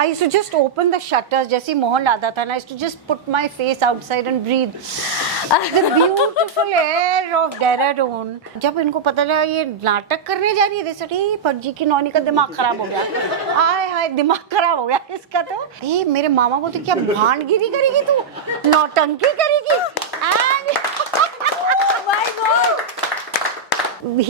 I used to just open the shutters जैसे मोहन लाता था ना. I used to just put my face outside and breathe the beautiful air of Dehradun. जब इनको पता लगा ये नाटक करने जा रही है, जैसे अरे फर्जी की नौनी का दिमाग खराब हो गया. हाय हाय दिमाग खराब हो गया इसका तो. ये मेरे मामा बोलते क्या भांडगिरी करेगी तू, नौटंकी करेगी. And oh my God.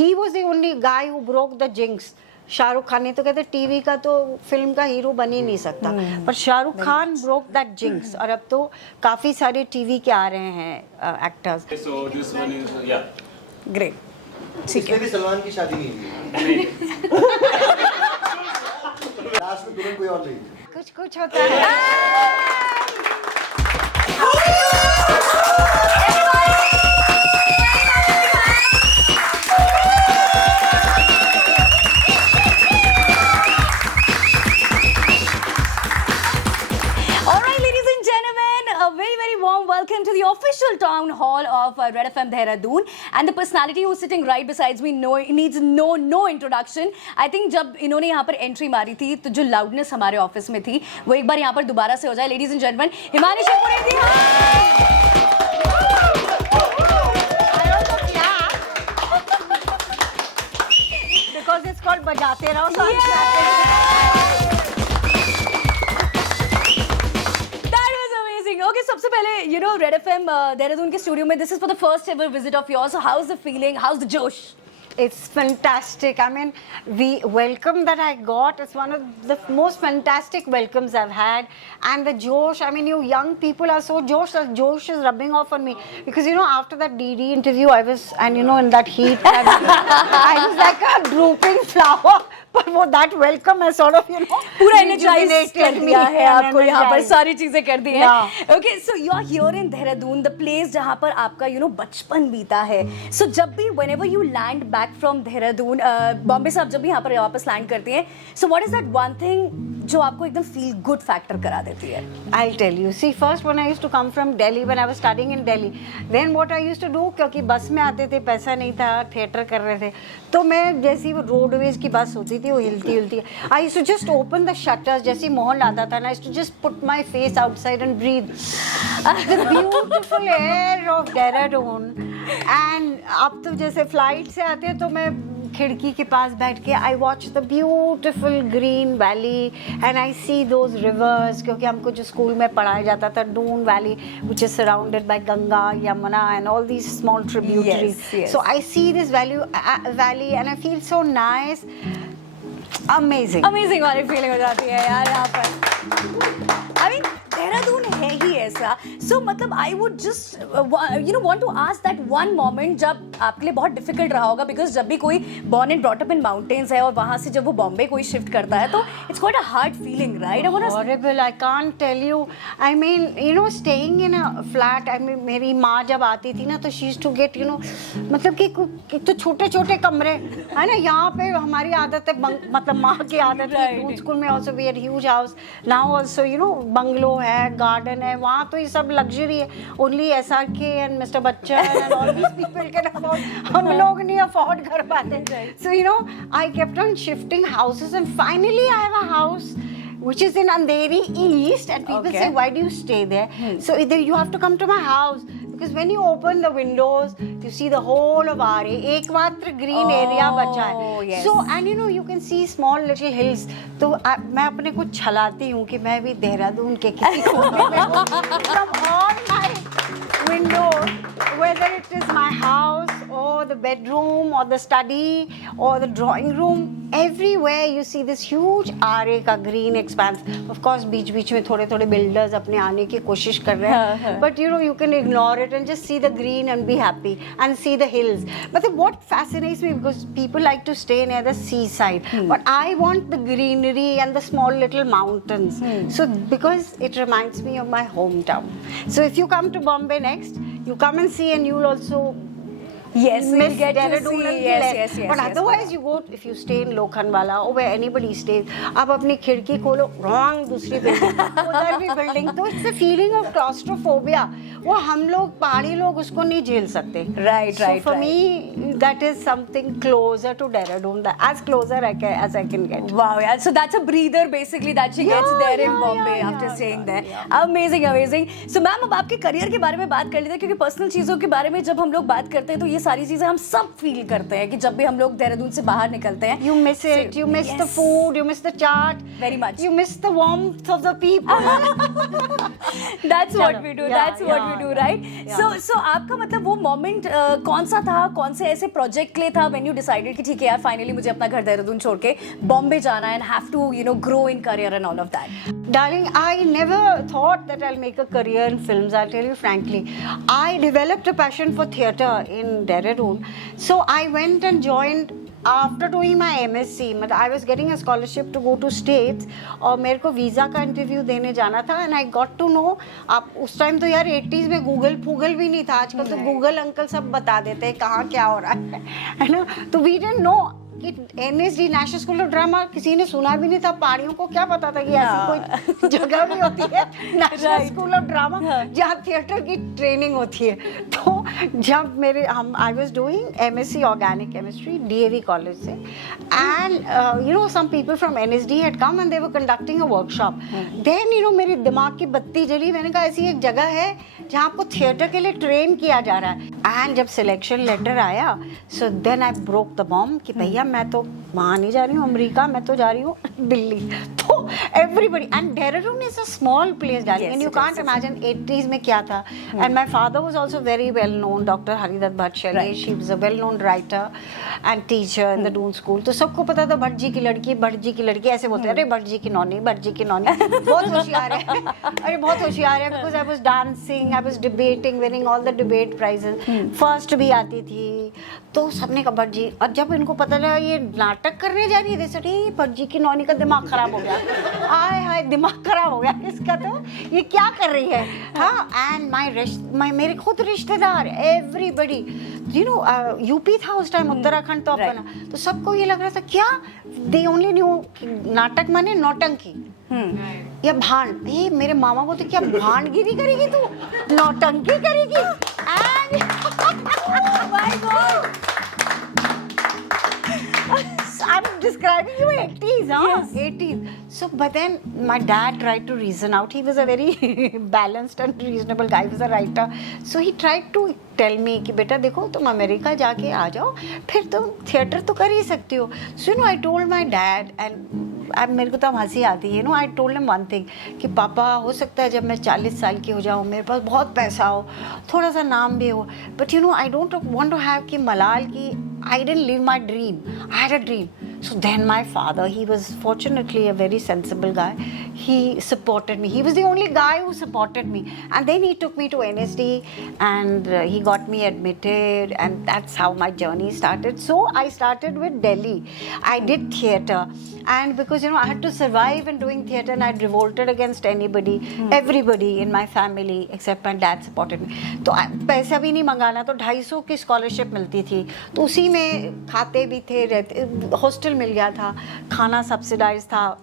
He was the only guy who broke the jinx. Shahrukh Khan ने तो कहते टीवी का तो फिल्म का हीरो बन ही नहीं सकता, पर Shahrukh Khan broke that jinx. और अब तो काफी सारे टीवी के आ रहे हैं actors. So this one is great. इसमें भी सलमान की शादी नहीं हुई. लास्ट में तुरंत कोई और नहीं. कुछ कुछ होता है. Welcome to the official town hall of Red FM Dehradun, and the personality who's sitting right besides me needs no introduction. I think जब इन्होंने यहाँ पर एंट्री मारी थी तो जो लाउडनेस हमारे ऑफिस में थी वो एक बार यहाँ पर दोबारा से हो जाए. Ladies and gentleman, Himani Shivpuri ji. Because it's called बजाते रहो. So Okay, सबसे पहले Red FM देहरादून के स्टूडियो में this is for the first ever visit of yours. So how's the feeling? How's the josh? It's fantastic. I mean, the welcome that I got is one of the most fantastic welcomes I've had. And the josh, I mean, you young people are so josh. The josh is rubbing off on me. Because, after that DD interview, I was, and in that heat, I was like a drooping flower. But वो that welcome has sort of, पूरा energized कर दिया है आपको, यहाँ पर सारी चीजें कर दी हैं. Okay, so you are here in Dehradun, the place जहाँ पर आपका बचपन बीता है. So जब भी whenever you land back from Dehradun, Bombay से आप जब भी यहाँ पर वापस लैंड करती हैं, so what is that one thing जो आपको एकदम feel good factor करा देती है? I'll tell you. See, first when I used to come from Delhi, when I was studying in Delhi, then what I used to do, क्योंकि बस में आते थे, पैसा नहीं था, थिएटर कर रहे थे, तो मैं जैसी वो रोडवेज की बस होती थी वो हिलती. I used to just open the shutters जैसे मोहन लाता था ना. I used to just put my face outside and breathe the beautiful air of Dehradun. And अब तो जैसे फ्लाइट से आते हैं तो मैं खिड़की के पास बैठ के I watch the beautiful green valley and I see those rivers, क्योंकि हमको जो स्कूल में पढ़ाया जाता था Doon Valley, which is surrounded by Ganga, Yamuna and all these small tributaries. Yes. So I see this valley and I feel so nice. Amazing वाली feeling हो जाती है यार यहाँ पर. I mean, देहरादून है ही ऐसा. So मतलब I would just want to ask that one moment जब आपके लिए बहुत difficult रहा होगा, because जब भी कोई born and brought up in mountains है और वहाँ से जब वो बॉम्बे कोई शिफ्ट करता है तो it's quite a hard feeling, right? Horrible, I can't tell you. I mean, staying in a flat, I mean, मेरी माँ जब आती थी ना तो she used to get, मतलब कि तो छोटे-छोटे कमरे है ना. यहाँ पे हमारी आदत है, मतलब माँ की आदत है. स्कूल में also we had huge house. Now also, bungalow है, गार्डन है, वहाँ तो ये सब लग्जरी है. Only SRK and Mr. Bachchan and all these people can afford. हम लोग नहीं afford कर पाते. So I kept on shifting houses and finally I have a house which is in Andheri East, and people say, why do you stay there? So either you have to come to my house, because when you open the windows you see the whole of RA, एकमात्र green area बचा है. Yes. So and you can see small little hills. तो मैं अपने को छलाती हूँ कि मैं भी देहरादून के किसी कोने में हूँ. From all my windows, whether it is my house or the bedroom or the study or the drawing room, everywhere you see this huge RA का green expanse. Of course बीच-बीच में थोड़े-थोड़े builders अपने आने की कोशिश कर रहे हैं. But you can ignore it and just see the green and be happy and see the hills. But what fascinates me, because people like to stay near the seaside, but I want the greenery and the small little mountains. So because it reminds me of my hometown. So if you come to Bombay next, you come and see and you'll also Yes, so you miss get to Dehradun see, and yes, less. yes, yes, But yes, otherwise you go, if you stay in Lokhandwala or where anybody stays, आप अपनी खिड़की खोलो, wrong दूसरी building, उधर भी building, तो it's a feeling of claustrophobia. वो हम लोग पहाड़ी लोग उसको नहीं झेल सकते. Right, So right, for right. me that is something closer to Dehradun, as closer as I can get. Wow, yeah. So that's a breather basically that she gets Yeah, there in yeah, Bombay yeah, after yeah, staying yeah, there. Amazing, amazing. So ma'am अब आपके career के बारे में बात कर लेते हैं क्योंकि पर्सनल चीज़ों के बारे में जब हम लोग बात करते हैं तो ये सारी चीज़ें हम सब फील करते हैं कि जब भी हम लोग देहरादून से बाहर निकलते हैं. You miss it, you miss the Yes. food, you miss the chaat. Very much. You miss the warmth of the people. That's what we do. Yeah, That's what we yeah, do, yeah, right? yeah. So आपका मतलब वो moment कौन सा था, कौन से ऐसे project के लिए था when you decided कि ठीक है यार फाइनली मुझे अपना घर देहरादून छोड़ के बॉम्बे जाना है and have to grow in career and all of that. Darling, I never thought that I'll make a career in films, I'll tell you frankly. I developed a passion for theatre in Dehradun. So I went and joined after doing my MSc. मतलब I was getting a scholarship to go to States और मेरे को visa का interview देने जाना था and I got to know, आप उस टाइम तो यार 80s में गूगल भी नहीं था, आजकल तो गूगल अंकल सब बता देते हैं कहाँ क्या हो रहा है ना. तो we didn't know कि NSD national School of drama किसी ने सुना भी नहीं था. पहाड़ियों को क्या पता था कि ऐसी कोई जगह भी होती है नेशनल स्कूल ऑफ ड्रामा जहाँ थिएटर की ट्रेनिंग होती है. तो जब I was doing MSc organic chemistry DAV college से and some people from NSD had come and they were conducting a workshop. Then मेरी दिमाग की बत्ती जली. मैंने कहा ऐसी एक जगह है जहाँ आपको थिएटर के लिए ट्रेन किया जा रहा है. एंड जब सिलेक्शन लेटर आया so then I broke the bomb कि भैया मैं तो वहाँ नहीं जा रही हूँ अमेरिका, मैं तो जा रही हूँ दिल्ली. तो everybody and Dehradun is a small place darling and you can't imagine 80s में क्या था. And my father was also very well known, doctor Haridatt Bhatt Shailesh. He was a well known writer and teacher in the Doon school. तो सबको पता था भट्ट जी की लड़की ऐसे बोलते हैं, अरे भट्ट जी की नौनी बहुत होशियार है. अरे बहुत होशियार है. Because I was dancing, I was debating, winning all the debate prizes, first भी आती थी. तो सबने कहा भट्ट जी. और जब इनको पता लगा ये नाटक करने जा रही है जैसे भट्ट जी की नौनी का दिमाग खराब हो गया. आय हाय दिमाग खराब हो गया इसका. तो ये क्या कर रही है. हाँ एंड मेरे खुद रिश्तेदार एवरीबडी यूपी था उस टाइम, उत्तराखंड तो अपना. तो सबको ये लग रहा था क्या दे ओनली न्यू नाटक माने नौटंकी या भांड. ये मेरे मामा बोलते क्या भांडगिरी करेगी तू, नौटंकी करेगी. My God. I'm describing you 80s, huh? Yes. 80s. So, but then my dad tried to reason out. He was a very balanced and reasonable guy. He was a writer. So he tried to tell me कि बेटा देखो तुम America जाके आ जाओ, फिर तुम theatre तो कर ही सकती हो. So I told my dad and मेरे को तो हंसी आती है. I told him one thing कि पापा हो सकता है जब मैं 40 साल की हो जाऊँ, मेरे पास बहुत पैसा हो, थोड़ा सा नाम भी हो, but I don't want to have कि मलाल की I didn't live my dream. I had a dream. So then my father, he was fortunately a very sensible guy. He supported me. He was the only guy who supported me. And then he took me to NSD and he got me admitted, and that's how my journey started. So I started with Delhi. I did theatre. And because I had to survive in doing theatre and I revolted against anybody, everybody in my family except my dad supported me. तो पैसा भी नहीं मंगाना, तो 250 की scholarship मिलती थी. तो उसी में खाते भी थे, रहते, हॉस्टल मिल गया था, खाना सब्सिडाइज था.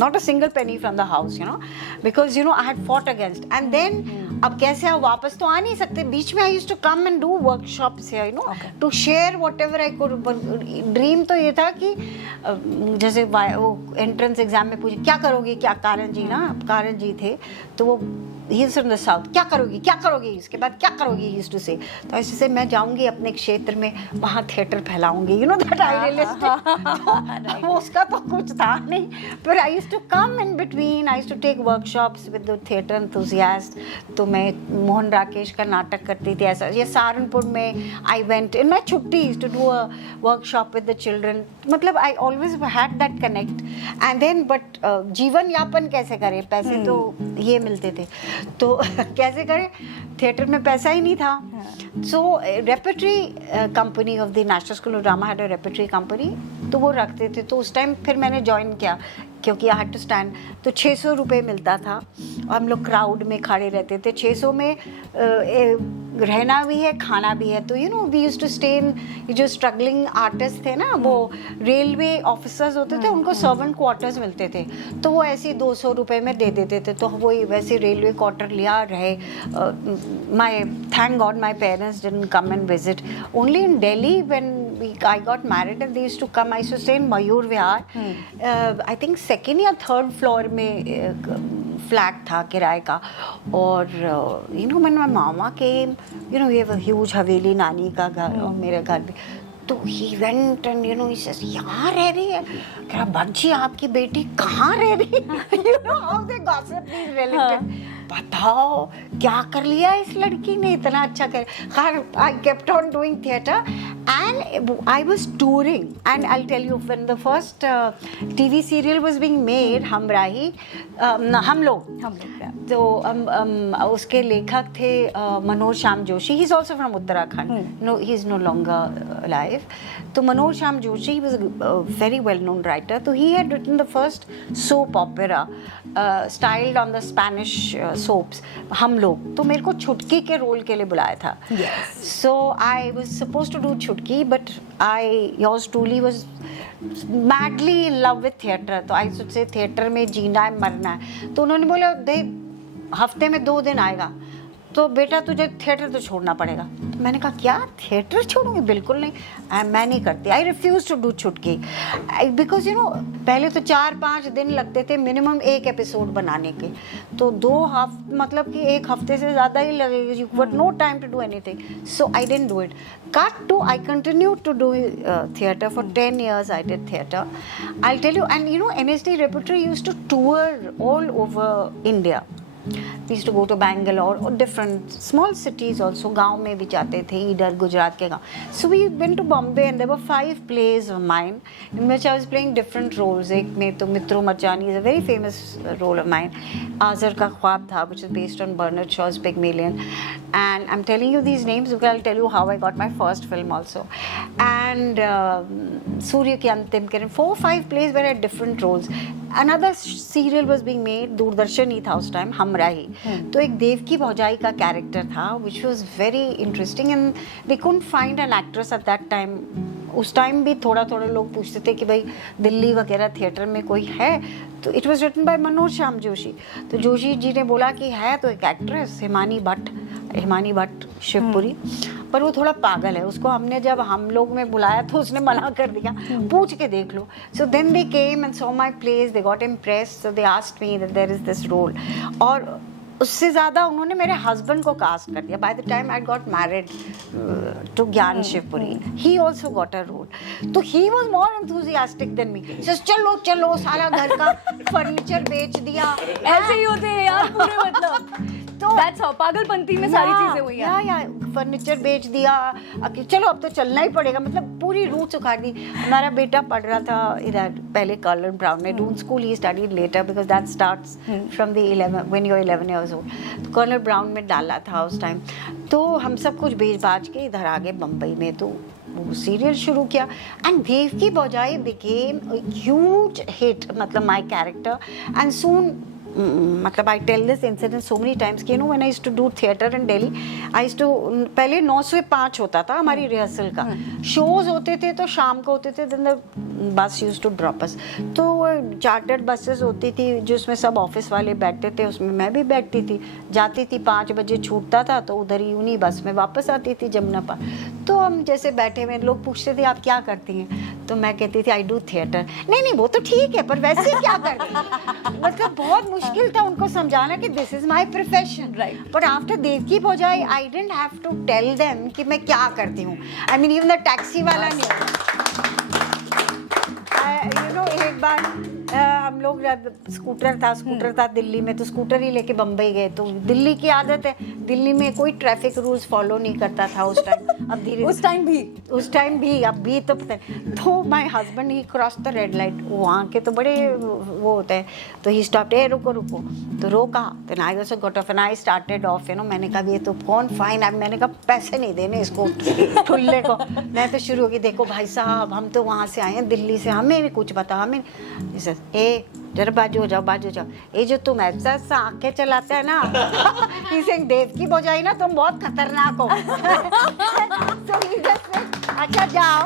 Not a single penny from the house, because I had fought against. And then अब कैसे आप वापस तो आ नहीं सकते. बीच में I used to come and do workshops here, to share whatever I could. Dream तो ये था कि जैसे वो एंट्रेंस एग्जाम में पूछे क्या करोगी, क्या कारण जी थे, तो वो he is from the south, क्या करोगी इसके बाद क्या करोगी, he used to say. तो ऐसे से मैं जाऊंगी अपने क्षेत्र में, वहाँ थिएटर फैलाऊंगी, that idealistic. वो उसका तो कुछ था नहीं. पर I used to come in between. I used to take workshops with the theatre enthusiasts. तो मैं मोहन राकेश का नाटक करती थी ऐसा. ये सहारनपुर में I went in my छुट्टी to do a workshop with the children. मतलब I always had that connect. And then but जीवन यापन कैसे करें, पैसे तो ये मिलते थे, तो कैसे करें, थिएटर में पैसा ही नहीं था. So repertory company of the National School of Drama had a repertory company, तो वो रखते थे. तो उस टाइम फिर मैंने ज्वाइन किया क्योंकि आई हैड टू स्टैंड. तो 600 रुपये मिलता था और हम लोग क्राउड में खड़े रहते थे. 600 में रहना भी है, खाना भी है। तो you know we used to stay in, जो स्ट्रगलिंग आर्टिस्ट थे ना, वो रेलवे ऑफिसर्स होते थे, उनको सर्वेंट क्वार्टर्स मिलते थे, तो वो ऐसे 200 रुपए में दे देते थे, तो वही वैसे रेलवे क्वार्टर लिया रहे। My thank God my parents didn't come and visit, only in Delhi when I got married and they used to come. I used to stay in Mayur Vihar. I think second या third floor में flat था किराए का। और you know when my mama came, you know we have a huge हवेली नानी का घर और मेरे घर भी, तो he went and you know he says यहाँ रह रही है, कह रहा बच्ची आपकी बेटी कहाँ रह रही है। You know how they gossip these relatives. बताओ क्या कर लिया इस लड़की ने, इतना अच्छा कर। खैर I kept on doing theatre and I was touring and I'll tell you when the first TV serial was being made, हमराही हम लोग तो उसके लेखक थे Manoj Shyam Joshi, he is also from Uttarakhand, no he is no longer alive। तो Manoj Shyam Joshi, he was a very well known writer, तो he had written the first soap opera styled on the Spanish soaps, हम लोग। तो मेरे को छुटकी के रोल के लिए बुलाया था। So I was supposed to do छुटकी, but yours truly was madly in love with theatre। तो I should say theatre में जीना है मरना है। तो उन्होंने बोला दे हफ्ते में 2 दिन आएगा, तो बेटा तुझे थिएटर तो छोड़ना पड़ेगा। तो मैंने कहा क्या थिएटर छोड़ूंगी, बिल्कुल नहीं, मैं नहीं करती। आई रिफ्यूज टू डू छुटकी बिकॉज यू नो पहले तो 4-5 दिन लगते थे मिनिमम एक एपिसोड बनाने के, तो 2 हफ्ते मतलब कि 1 हफ्ते से ज़्यादा ही लगेगा, you got no time to do anything. So I didn't do it. Cut to I continue to do theatre for 10 years। I did theatre, I'll tell you, and you know NSD Repertory used to tour all over India। We used to go to Bangalore or different small cities also, गाँव में भी जाते थे, इधर गुजरात के गाँव। So we went to Bombay and there were 5 plays of mine in which I was playing different roles। एक में तो मित्रो मचानी is a very famous role of mine। Azar का ख्वाब था which is based on Bernard Shaw's Pygmalion, and I'm telling you these names because I'll tell you how I got my first film also। And सूर्य की अंतिम किरण, 4-5 plays were at different roles। Another serial was being made, Doordarshan ही था उस time, हमराही। तो एक देवकी भौजाई का character था which was very interesting and they couldn't find an actress at that time। उस टाइम भी थोड़ा लोग पूछते थे कि भाई दिल्ली वगैरह थिएटर में कोई है, तो it was written by Manoj Shyam Joshi. तो जोशी जी ने बोला कि है तो एक एक्ट्रेस हिमानी भट्ट शिवपुरी, पर वो थोड़ा पागल है, उसको हमने जब हम लोग में बुलाया तो उसने मना कर दिया, पूछ के देख लो। So then they came and saw my place, they got impressed, so they asked me that there is this role. और उससे ज़्यादा उन्होंने मेरे हस्बैंड को कास्ट कर दिया। By the time I got married to Gyan Shivpuri, he also got a role. तो he was more enthusiastic than me, चलो सारा घर का फर्नीचर बेच दिया। ऐसे ही होते हैं यार पूरे, मतलब तो दैट्स हाउ पागलपंती में सारी चीजें हुई हैं। या फर्नीचर बेच दिया, चलो अब तो चलना ही पड़ेगा, मतलब पूरी रूट्स उखाड़ दी। हमारा बेटा पढ़ रहा था इधर पहले कर्नल ब्राउन में, डून स्कूल ही studied later because that starts from the 11 when you are 11 years old। तो कर्नल ब्राउन में डाला था उस टाइम। तो हम सब कुछ बेच बाज के इधर आ गए बम्बई में, तो वो सीरियल शुरू किया and Devki Bhaujai became a huge hit, मतलब माय कैरेक्टर। एंड सून मतलब I tell this incident so many times कि you know when I used to do theatre in Delhi, I used to पहले 9 से 5 होता था हमारी रिहर्सल का, शोज होते थे तो शाम को होते थे, then the bus used to drop us. तो चार्टर्ड बसेस होती थी जिसमें सब ऑफिस वाले बैठते थे, उसमें मैं भी बैठती थी, जाती थी 5 बजे छूटता था तो उधर ही उन्हीं बस में वापस आती थी जमुना पार। तो हम जैसे बैठे हुए लोग पूछते थे आप क्या करती हैं, तो मैं कहती थी आई डू थिएटर। नहीं वो तो ठीक है पर वैसे क्या कर रही है, मतलब बहुत मुश्किल था उनको समझाना कि this is my profession, right. But after Devki Bhaujai I didn't have to tell them कि मैं क्या करती हूँ। I mean even the taxi वाला नहीं, यू नो एक बार हम लोग स्कूटर था दिल्ली में, तो स्कूटर ही लेके बम्बई गए। तो दिल्ली की आदत है, दिल्ली में कोई ट्रैफिक रूल्स फॉलो नहीं करता था उस टाइम। अब धीरे उस टाइम भी अब भी तो पता है। तो my husband he cross the red light, वहाँ के तो बड़े वो होते हैं, तो ही स्टॉप्ड, ए रुको तो रोका। Then I also got off and I started off, you know. मैंने कहा ये तो कौन फाइन, अब मैंने कहा पैसे नहीं देने इसको ठुल्ले को। मैं तो शुरू होगी, देखो भाई साहब हम तो वहाँ से आए हैं दिल्ली से, हमें भी कुछ बता, हमें ए जरा बाजू हो जाओ, ये जो तुम ऐसा ऐसा आंखें चलाते हैं ना इसे देव की बजाई ना तुम बहुत खतरनाक हो so he just said, अच्छा जाओ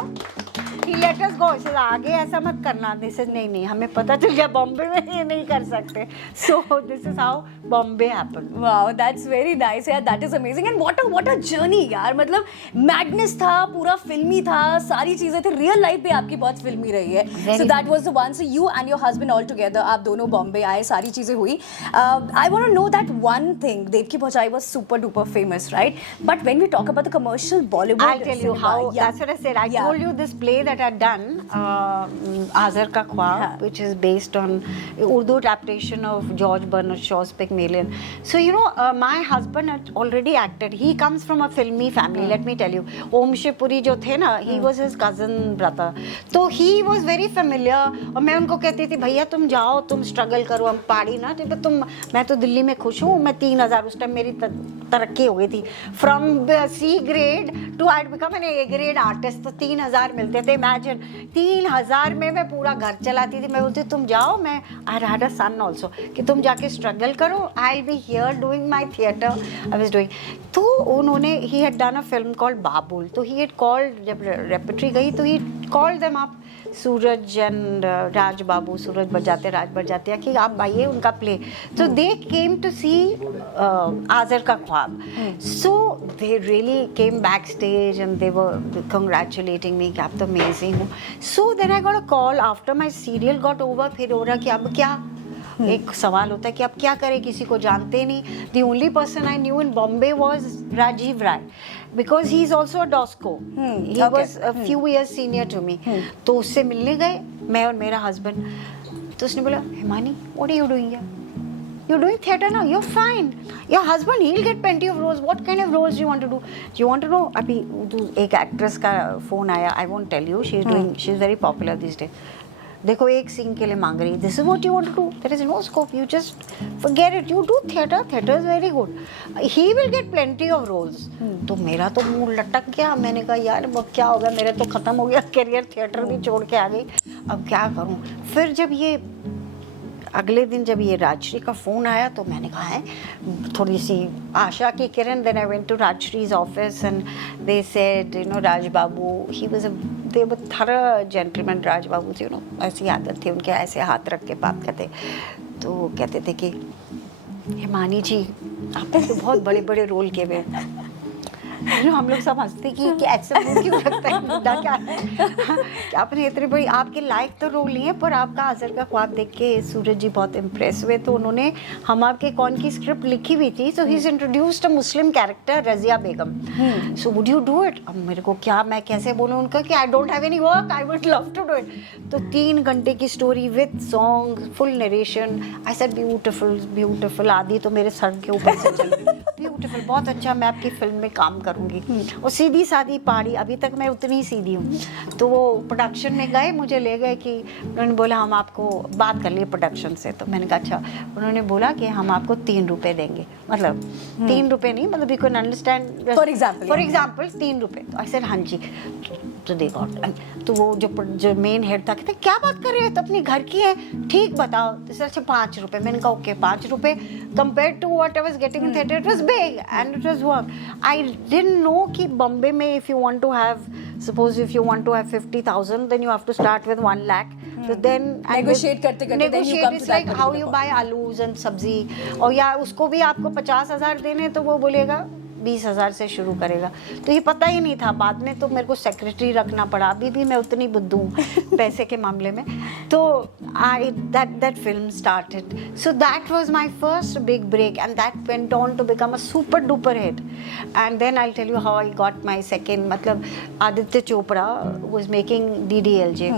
he let us go. He said, आगे ऐसा मत करना. This is नहीं हमें पता चल गया बॉम्बे में ये नहीं कर सकते. So this is how Bombay happened. Wow, that's very nice. Yeah, that is amazing. And what a journey यार. मतलब मैग्नेस था, पूरा फिल्मी था, सारी चीजें थी. रियल लाइफ भी आपकी बहुत फिल्मी रही है. So that was the one. So you and your husband all together, आप दोनों बॉम्बे आए, सारी चीजें हुई. I want to know that one thing. देव की बजाई was super duper famous, right? But when we talk about the commercial Bollywood, I'll tell you how. Yeah. That's what I said. I told you this play that I'd done, Azar Ka Khwab, which is based on Urdu adaptation of George Bernard Shaw's Pygmalion. So you know, my husband had already acted. He comes from a filmy family. Let me tell you, Om Shivpuri जो थे ना, he was his cousin brother. तो he was very familiar. और मैं उनको कहती थी भैया तुम जाओ, तुम स्ट्रगल करो, हम पहाड़ी ना तुम, मैं तो दिल्ली में खुश हूँ. मैं 3000 उस टाइम मेरी तरक्की हो गई थी. From C grade to I'd become an A grade artist. तो 3000 मिलते थे. Imagine 3000 में मैं पूरा घर चलाती थी. मैं बोलती तुम जाओ, मैं I had a son also कि तुम जाके स्ट्रगल करो. I'll be here doing my theatre. I was doing. तो उन्होंने he had done a film called Babul. तो he had called, जब रेपेट्री गई तो he called them up. Suraj and Raj Babu, Suraj Barjatya Raj बजाते कि आप आइए उनका प्ले. तो दे केम टू सी आज़र का ख्वाब. So they really came back stage and they were congratulating me कि आप तो अमेजिंग हो. So then I got a call after my serial got over. फिर हो रहा कि अब क्या, एक सवाल होता है कि अब क्या करें, किसी को जानते नहीं. The only person I knew in Bombay was Rajiv Rai, because he is also a Dosco. He was a few years senior to me. तो उससे मिलने गए, मैं और मेरा हस्बैंड. तो उसने बोला Himani what are you doing here? You're doing theatre now. You're fine. Your husband, he'll get plenty of roles. What kind of roles do you want to do? Do you want to know? अभी एक actress का phone आया. I won't tell you. She's very popular these days. देखो एक scene के लिए मांग रही. This is what you want to do. There is no scope. You just forget it. You do theatre. Theatre is very good. He will get plenty of roles. तो मेरा तो मुंह लटक गया. मैंने कहा यार अब क्या होगा, मेरा तो खत्म हो गया करियर. थिएटर भी छोड़ के आ गई. अब क्या करूँ. फिर जब ये अगले दिन जब ये राजश्री का फ़ोन आया तो मैंने कहा है थोड़ी सी आशा की किरण. Then I went to Rajshri's office and they said you know Raj Babu, he was a they were thorough gentleman. Raj Babu थे, यू नो ऐसी आदत थी उनके, ऐसे हाथ रख के बात करते. तो कहते थे कि हिमानी जी आपने तो बहुत बड़े बड़े रोल किए हुए हैं. हम लोग सब हंसते कि ऐसा मुंह क्यों रखता है, मुद्दा क्या है कि आपने इतने बड़ी, आपके लायक तो रोल नहीं है, पर आपका आज़र का ख्वाब देख के सूरज जी बहुत इम्प्रेस हुए. तो उन्होंने हम आपके कौन की स्क्रिप्ट लिखी हुई थी. So he is introduced a Muslim character Razia Begum. So would you do it? अब मेरे को क्या, मैं कैसे बोलूँ उनका कि I don't have any work, I would love to do it. तो 3 घंटे की story with song, full narration. I said beautiful beautiful. आदि तो मेरे सर के ऊपर से चली. ब्यूटीफुल, बहुत अच्छा, मैं आपकी फिल्म में काम करूँगी. और सीधी सादी पहाड़ी, अभी तक मैं उतनी ही सीधी हूँ. तो वो प्रोडक्शन में गए, मुझे ले गए कि उन्होंने बोला हम आपको बात कर लिए प्रोडक्शन से. तो मैंने कहा अच्छा. उन्होंने बोला कि हम आपको 3 रुपये देंगे. मतलब 3 रुपये नहीं, मतलब you can understand, for example 3 रुपये. तो आई सेड हाँ जी. तो देखो, तो वो जो मेन हेड था कहते क्या बात कर रहे हो, तो अपनी घर की है, ठीक बताओ. तो सर अच्छा 5 रुपये. मैंने कहा ओके 5 रुपये compare to what I was getting in theatre, it was big and it was work. I didn't know कि बॉम्बे में if you want to have, suppose if you want to have 50,000 then you have to start with 1 lakh. So then negotiate करते then you come it's to like how you buy alus and sabzi. और या उसको भी आपको 50,000 देने तो वो बोलेगा 20,000 से शुरू करेगा. तो ये पता ही नहीं था. बाद में तो मेरे को सेक्रेटरी रखना पड़ा. अभी भी मैं उतनी बुद्धू हूँ पैसे के मामले में. तो that film started. So that was my first big break and that went on to become a super duper hit. And then I'll tell you how I got my second. मतलब Aditya Chopra was making DDLJ.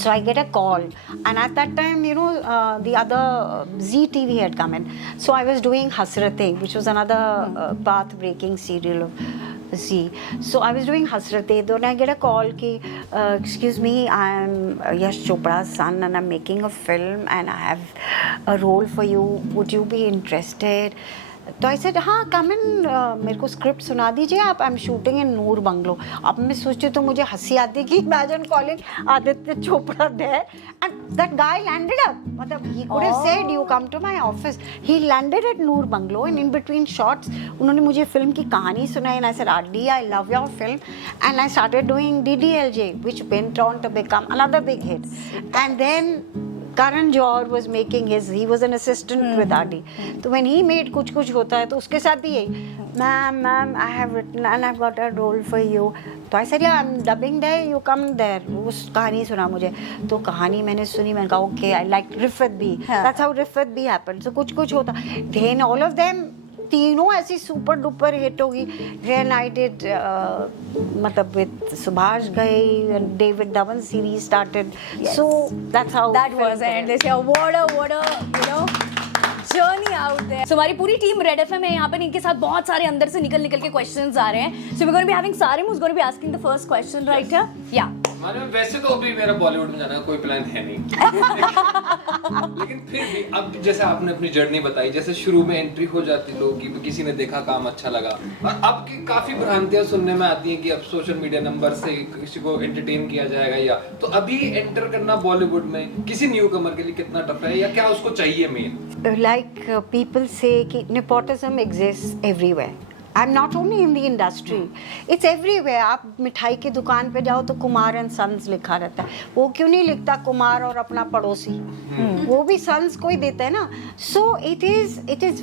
So I get a call, and at that time, you know, the other Zee TV had come in. So I was doing Hasratein, which was another path-breaking serial of Zee. So I was doing Hasratein. Then I get a call ki, excuse me, I'm Yash Chopra's son, and I'm making a film, and I have a role for you. Would you be interested? तो I said हाँ कम इन, मेरे को script सुना दीजिए आप, I am shooting in Noor bungalow. अब मैं सोचती तो मुझे हंसी आती कि imagine calling Aditya Chopra there and that guy landed up, मतलब he could have said you come to my office, he landed at Noor bungalow and in between shots उन्होंने मुझे फिल्म की कहानी सुनाई and I said Adi I love your film and I started doing DDLJ which went on to become another big hit and then Karan Johar was making his, he was an assistant with RD. So when he made कुछ कुछ होता है तो उसके साथ भी यही, ma'am I have written and I've got a role for you. तो I said yeah I'm dubbing there, you come there. उस कहानी सुना मुझे, तो कहानी मैंने सुनी, मैंने कहा okay I like Rifat B. That's how Rifat B happened. So कुछ कुछ होता, then all of them तीनों ऐसी सुपर डुपर हिट होगी. Then I did मतलब with Subhash Ghai, David Dhawan series started. Yes. So that's how That was endless. Yeah, what a you know journey out there. So हमारी पूरी team Red FM है यहाँ पर, इनके साथ बहुत सारे अंदर से निकल के क्वेश्चंस आ रहे हैं. So we're going to be having Sarim who's going to be asking the first question right here. Yeah. वैसे तो अभी मेरा बॉलीवुड में जाने का कोई प्लान है नहीं. लेकिन फिर भी अब जैसे आपने अपनी जर्नी बताई, जैसे शुरू में एंट्री हो जाती लोग की, किसी ने देखा काम अच्छा लगा, और अब की काफी भ्रांतियां सुनने में आती हैं कि अब सोशल मीडिया नंबर से किसी को एंटरटेन किया जाएगा, या तो अभी एंटर करना बॉलीवुड में किसी न्यू कमर के लिए कितना टफ है, या क्या उसको चाहिए मेन? Like people say कि nepotism exists everywhere. I'm not only in the industry, it's everywhere. आप मिठाई की दुकान पे जाओ तो कुमार एंड सन्स लिखा रहता है, वो क्यों नहीं लिखता कुमार और अपना पड़ोसी, वो भी सन्स कोई देता है ना. So it is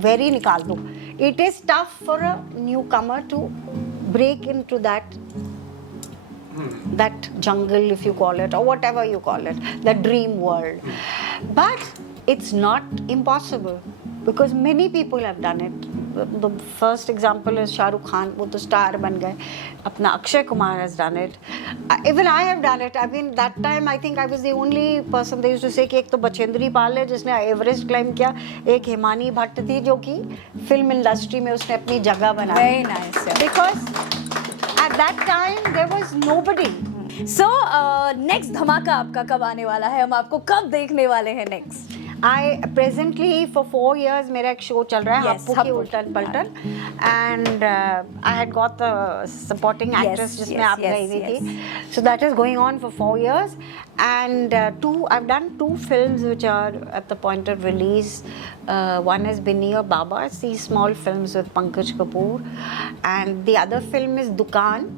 very निकाल दो. It is tough for a newcomer to break into that jungle, if you call it, or whatever you call it, the dream world. But it's not impossible because many people have done it. The first example is Shah Rukh Khan, वो तो star बन गए. अपना Akshay Kumar has done it. Even I have done it. I mean that time I think I was the only person they used to say कि एक तो बचेंद्री पाल है जिसने एवरेस्ट क्लाइम किया, एक हिमानी भट्ट थी जो कि फिल्म इंडस्ट्री में उसने अपनी जगह बनाई. Very nice. Yeah. Because at that time there was nobody. So next धमाका आपका कब आने वाला है, हम आपको कब देखने वाले हैं next? I presently for 4 years मेरा एक शो चल रहा है, Yes, हप्पू की उल्टन पलटन, and I had got the supporting actress जिसमें आप गई हुई थी. So that is going on for 4 years, and I've done 2 films which are at the point of release. One is Binny or Baba, it's these small films with Pankaj Kapoor, and the other film is Dukaan,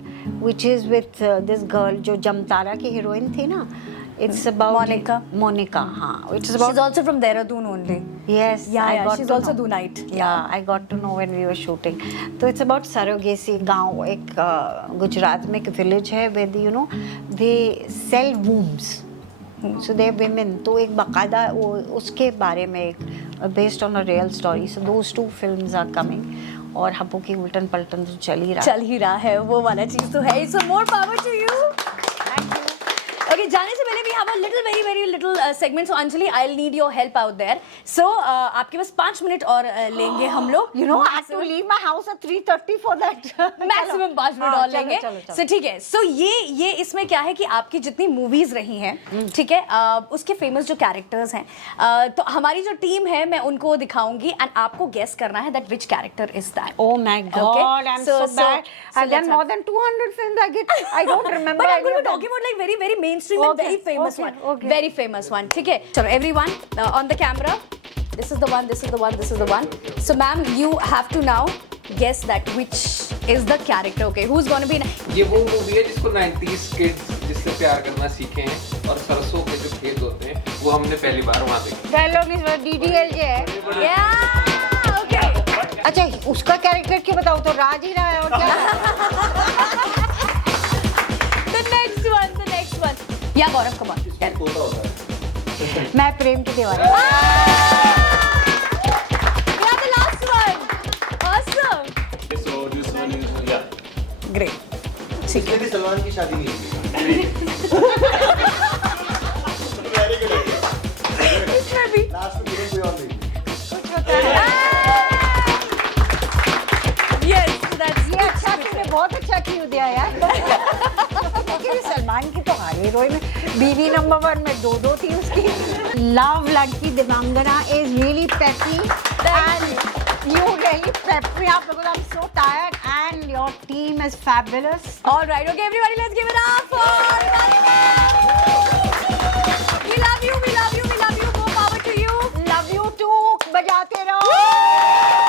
which is with this girl जो जमतारा की heroine थी ना. It's about Monica, हाँ. Which is about. She's also from Dehradun only. Yes, Yeah, I got she's to also know. Dunite. Yeah, I got to know when we were shooting. So it's about surrogacy. गांव एक गुजरात में एक village है where you know they sell wombs. So they're women. तो एक बकायदा वो उसके बारे में एक based on a real story. So those 2 films are coming. और हप्पू की उल्टन पलटन तो चल ही रहा है, वो वाला चीज तो है. So more power to you. Thank you. Okay, जाने से पहले we have a very little segment. So Anjali, I'll need your help out there. So आपके पास 5 मिनट और लेंगे हम लोग. You know, I have to leave my house at 3:30 for that. Maximum 5 minute और लेंगे. So ठीक है. So ये इसमें क्या है कि आपकी जितनी मूवीज रही हैं, ठीक है, उसके फेमस जो कैरेक्टर्स हैं, तो हमारी जो टीम है मैं उनको दिखाऊंगी एंड आपको गेस करना है that which character is that. Oh my God, Okay. I'm so bad. I've done let's more than 200 films. I don't remember. But I'm going to any of them. talk about like very mainstream and very famous one. Okay. Very famous one. ठीक है. चलो everyone on the camera. This is the one. This is the one. This is the one. So ma'am, you have to now guess that which is the character. Okay, who's going to be? ये वो movie है जिसको 90s kids जिससे प्यार करना सीखे हैं, और सरसों के जो खेत होते हैं वो हमने पहली बार वहाँ देखे. Dialogue is what DDLJ है. Yeah. Okay. अच्छा, उसका कैरेक्टर क्यों बताओ, तो राज ही रहा है और क्या? The next one. Yeah, Gaurav, come on. पोता होता है. मैं प्रेम की दीवानी. Yeah, the last one. Awesome. So this one is Great. इसमें भी सलमान की शादी नहीं हुई. very good idea. इसमें भी. लास्ट में तुरंत कोई और नहीं. कुछ होता है. Yes, that's ये अच्छा तूने बहुत अच्छा क्यों दिया यार. लेकिन सलमान की तो हर हीरोइन बीवी नंबर 1 में 2 थी उसकी. लव लड़की Diwangana is really petty. And you really prepped me up because I'm so tired and your team is fabulous. All right, okay, everybody, let's give it up for Malika. We love you, we love you, we love you. More power to you. Love you too. बजाते रहो.